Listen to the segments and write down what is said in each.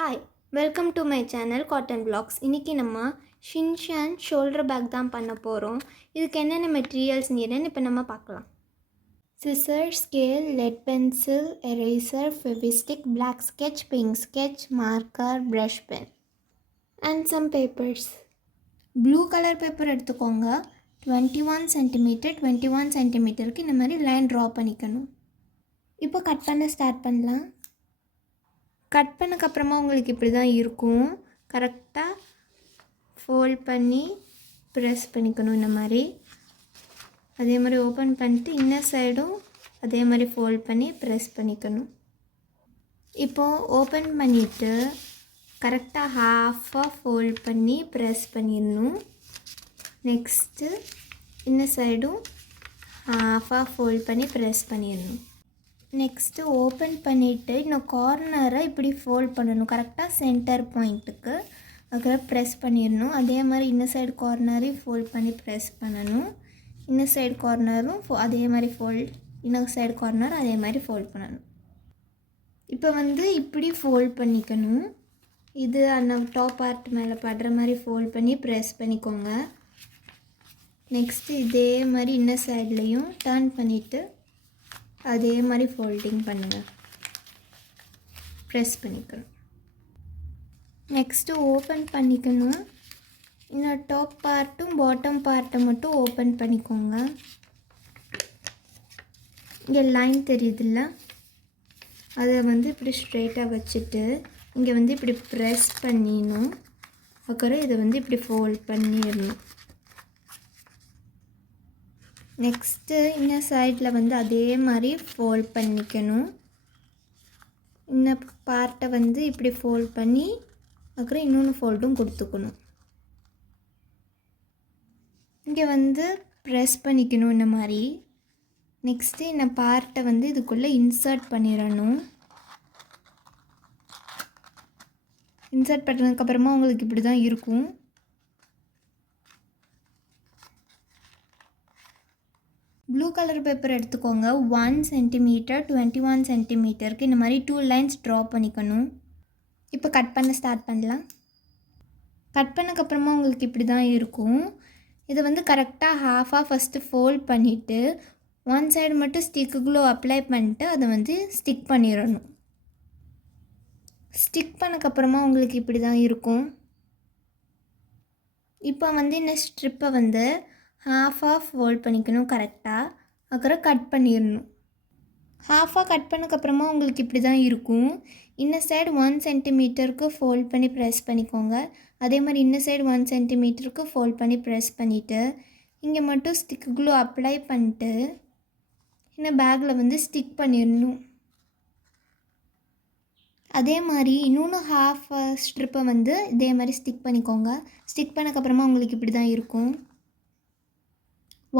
Hi, welcome to my channel cotton blocks. இன்றைக்கி நம்ம Shinchan shoulder back தான் பண்ண போகிறோம். இதுக்கு என்னென்ன மெட்டீரியல்ஸ் நீடுன்னு இப்போ நம்ம பார்க்கலாம். Scissor, scale, lead pencil, eraser, Fevistick, black sketch, pink sketch, marker, brush pen and some papers. Blue colour paper எடுத்துக்கோங்க. 21 சென்டிமீட்டர் 21 சென்டிமீட்டருக்கு இந்த மாதிரி லைன் ட்ரா பண்ணிக்கணும். இப்போ கட் பண்ண ஸ்டார்ட் பண்ணலாம். கட் பண்ணக்கப்புறமா உங்களுக்கு இப்படி தான் இருக்கும். கரெக்டாக ஃபோல்ட் பண்ணி ப்ரெஸ் பண்ணிக்கணும் இந்த மாதிரி. அதே மாதிரி ஓப்பன் பண்ணிட்டு இன்னர் சைடும் அதே மாதிரி ஃபோல்ட் பண்ணி ப்ரெஸ் பண்ணிக்கணும். இப்போது ஓப்பன் பண்ணிவிட்டு கரெக்டாக ஹாஃபாக ஃபோல்ட் பண்ணி ப்ரெஸ் பண்ணிடணும். நெக்ஸ்ட்டு இன்னர் சைடும் ஹாஃபாக ஃபோல்ட் பண்ணி ப்ரெஸ் பண்ணிடணும். நெக்ஸ்ட்டு ஓப்பன் பண்ணிவிட்டு இன்னும் கார்னரை இப்படி ஃபோல்ட் பண்ணணும். கரெக்டாக சென்டர் பாயிண்ட்டுக்கு அதுக்கப்புறம் ப்ரெஸ் பண்ணிடணும். அதே மாதிரி இன்னர் சைடு கார்னரையும் ஃபோல்ட் பண்ணி ப்ரெஸ் பண்ணணும். இன்னர் சைடு கார்னரும் அதே மாதிரி இன்னர் சைடு கார்னர் அதே மாதிரி ஃபோல்ட் பண்ணணும். இப்போ இப்படி ஃபோல்ட் பண்ணிக்கணும். இது அந்த டாப் பார்ட் மேலே படுற மாதிரி ஃபோல்ட் பண்ணி ப்ரெஸ் பண்ணிக்கோங்க. நெக்ஸ்ட்டு இதே மாதிரி இன்னர் சைட்லேயும் டர்ன் பண்ணிவிட்டு அதே மாதிரி ஃபோல்டிங் பண்ணுங்கள், ப்ரெஸ் பண்ணிக்கணும். நெக்ஸ்ட்டு ஓப்பன் பண்ணிக்கணும். இன்னும் டாப் பார்ட்டும் பாட்டம் பார்ட்டை மட்டும் ஓப்பன் பண்ணிக்கோங்க. இங்கே லைன் தெரியுதுல்ல, அதை இப்படி ஸ்ட்ரெயிட்டாக வச்சுட்டு இங்கே இப்படி ப்ரெஸ் பண்ணிடணும். அப்புறம் இதை இப்படி ஃபோல்ட் பண்ணிடணும். நெக்ஸ்ட்டு இன்னர் சைடில் அதே மாதிரி ஃபோல்ட் பண்ணிக்கணும். இன்னும் பார்ட்டை இப்படி ஃபோல்ட் பண்ணி அப்புறம் இன்னொன்று ஃபோல்டும் கொடுத்துக்கணும். இங்கே ப்ரெஸ் பண்ணிக்கணும் இந்த மாதிரி. நெக்ஸ்ட்டு இந்த பார்ட்டை இதுக்குள்ளே இன்சர்ட் பண்ணிடணும். இன்சர்ட் பண்ணதுக்கப்புறமா உங்களுக்கு இப்படி தான் இருக்கும். ப்ளூ கலர் பேப்பர் எடுத்துக்கோங்க. 1 சென்டிமீட்டர் 21 சென்டிமீட்டருக்கு இந்த மாதிரி 2 லைன்ஸ் ட்ரா பண்ணிக்கணும். இப்போ கட் பண்ண ஸ்டார்ட் பண்ணலாம். கட் பண்ணக்கப்புறமா உங்களுக்கு இப்படி தான் இருக்கும். இதை கரெக்டாக ஹாஃபாக ஃபஸ்ட்டு ஃபோல்ட் பண்ணிவிட்டு ஒன் சைடு மட்டும் ஸ்டிக்கு க்ளூ அப்ளை பண்ணிட்டு அதை ஸ்டிக் பண்ணிடணும். ஸ்டிக் பண்ணக்கப்புறமா உங்களுக்கு இப்படி தான் இருக்கும். இப்போ இந்த ஸ்ட்ரிப்பை ஹாஃபாக ஃபோல்ட் பண்ணிக்கணும் கரெக்டாக. அப்புறம் கட் பண்ணிடணும். ஹாஃபாக கட் பண்ணக்கப்புறமா உங்களுக்கு இப்படி தான் இருக்கும். இன்னர் சைடு 1 சென்டிமீட்டருக்கு ஃபோல்ட் பண்ணி ப்ரெஸ் பண்ணிக்கோங்க. அதே மாதிரி இன்னர் சைடு 1 சென்டிமீட்டருக்கு ஃபோல்ட் பண்ணி ப்ரெஸ் பண்ணிவிட்டு இங்கே மட்டும் ஸ்டிக் க்ளூ அப்ளை பண்ணிட்டு இந்த பேக்கில் ஸ்டிக் பண்ணிடணும். அதே மாதிரி இன்னொன்று ஹாஃப் ஸ்ட்ரிப்பை இதே மாதிரி ஸ்டிக் பண்ணிக்கோங்க. ஸ்டிக் பண்ணக்கப்புறமா உங்களுக்கு இப்படி தான் இருக்கும்.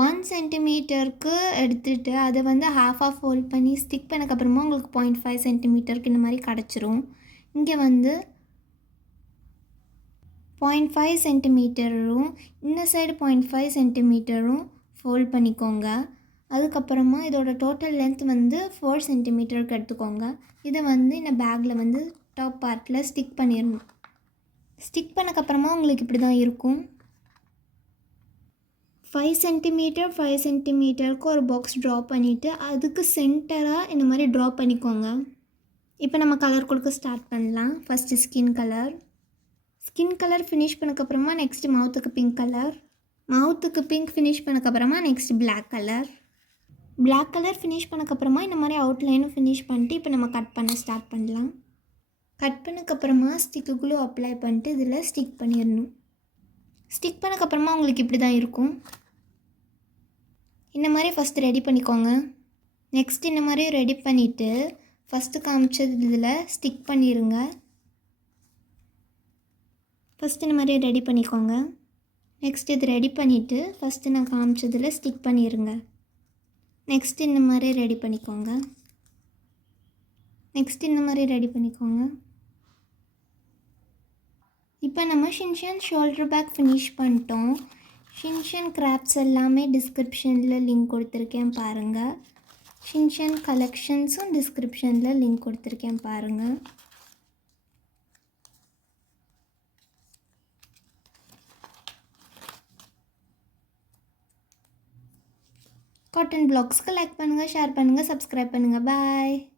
1 சென்டிமீட்டருக்கு எடுத்துகிட்டு அதை ஹாஃபாக ஃபோல்ட் பண்ணி ஸ்டிக் பண்ணக்கப்புறமா உங்களுக்கு 0.5 சென்டிமீட்டருக்கு இந்த மாதிரி கிடச்சிரும். இங்கே 0.5 சென்டிமீட்டரும் இன்னர் சைடு 0.5 சென்டிமீட்டரும் ஃபோல்ட் பண்ணிக்கோங்க. அதுக்கப்புறமா இதோட டோட்டல் லென்த் 4 சென்டிமீட்டருக்கு எடுத்துக்கோங்க. இதை இந்த பேக்கில் டாப் பார்ட்டில் ஸ்டிக் பண்ணிடணும். ஸ்டிக் பண்ணக்கப்புறமா உங்களுக்கு இப்படி தான் இருக்கும். 5 சென்டிமீட்டர் 5 சென்டிமீட்டருக்கு ஒரு பாக்ஸ் ட்ரா பண்ணிவிட்டு அதுக்கு சென்டராக இந்த மாதிரி ட்ரா பண்ணிக்கோங்க. இப்போ நம்ம கலர் கொடுக்க ஸ்டார்ட் பண்ணலாம். ஃபஸ்ட்டு ஸ்கின் கலர் ஃபினிஷ் பண்ணக்கப்புறமா நெக்ஸ்ட்டு மவுத்துக்கு பிங்க் கலர். மவுத்துக்கு பிங்க் ஃபினிஷ் பண்ணக்கப்புறமா நெக்ஸ்ட் பிளாக் கலர் ஃபினிஷ் பண்ணக்கப்புறமா இந்த மாதிரி அவுட்லைனும் ஃபினிஷ் பண்ணிட்டு இப்போ நம்ம கட் பண்ண ஸ்டார்ட் பண்ணலாம். கட் பண்ணக்கப்புறமா ஸ்டிக்கு க்ளூ அப்ளை பண்ணிட்டு இதில் ஸ்டிக் பண்ணிடணும். ஸ்டிக் பண்ணக்கப்புறமா உங்களுக்கு இப்படி தான் இருக்கும். இந்த மாதிரி ஃபஸ்ட்டு ரெடி பண்ணிக்கோங்க. நெக்ஸ்ட் இந்த மாதிரி ரெடி பண்ணிவிட்டு ஃபஸ்ட்டு காமிச்சது இதில் ஸ்டிக் பண்ணிடுங்க. ஃபஸ்ட்டு இந்த மாதிரி ரெடி பண்ணிக்கோங்க. நெக்ஸ்ட் இது ரெடி பண்ணிவிட்டு ஃபஸ்ட்டு நான் காமிச்சதில் ஸ்டிக் பண்ணிடுங்க. நெக்ஸ்ட் இந்த மாதிரி ரெடி பண்ணிக்கோங்க. நெக்ஸ்ட் இந்த மாதிரி ரெடி பண்ணிக்கோங்க. இப்போ நம்ம ஷின்ஷான் ஷோல்டர் பேக் ஃபினிஷ் பண்ணிட்டோம். ஷின்ஷான் கிராஃப்ட்ஸ் எல்லாமே டிஸ்கிரிப்ஷனில் லிங்க் கொடுத்துருக்கேன் பாருங்கள். ஷின்ஷான் கலெக்ஷன்ஸும் டிஸ்கிரிப்ஷனில் லிங்க் கொடுத்துருக்கேன் பாருங்கள். காட்டன் பிளாக்ஸ்க்கு லைக் பண்ணுங்கள், ஷேர் பண்ணுங்கள், சப்ஸ்கிரைப் பண்ணுங்கள். பாய்.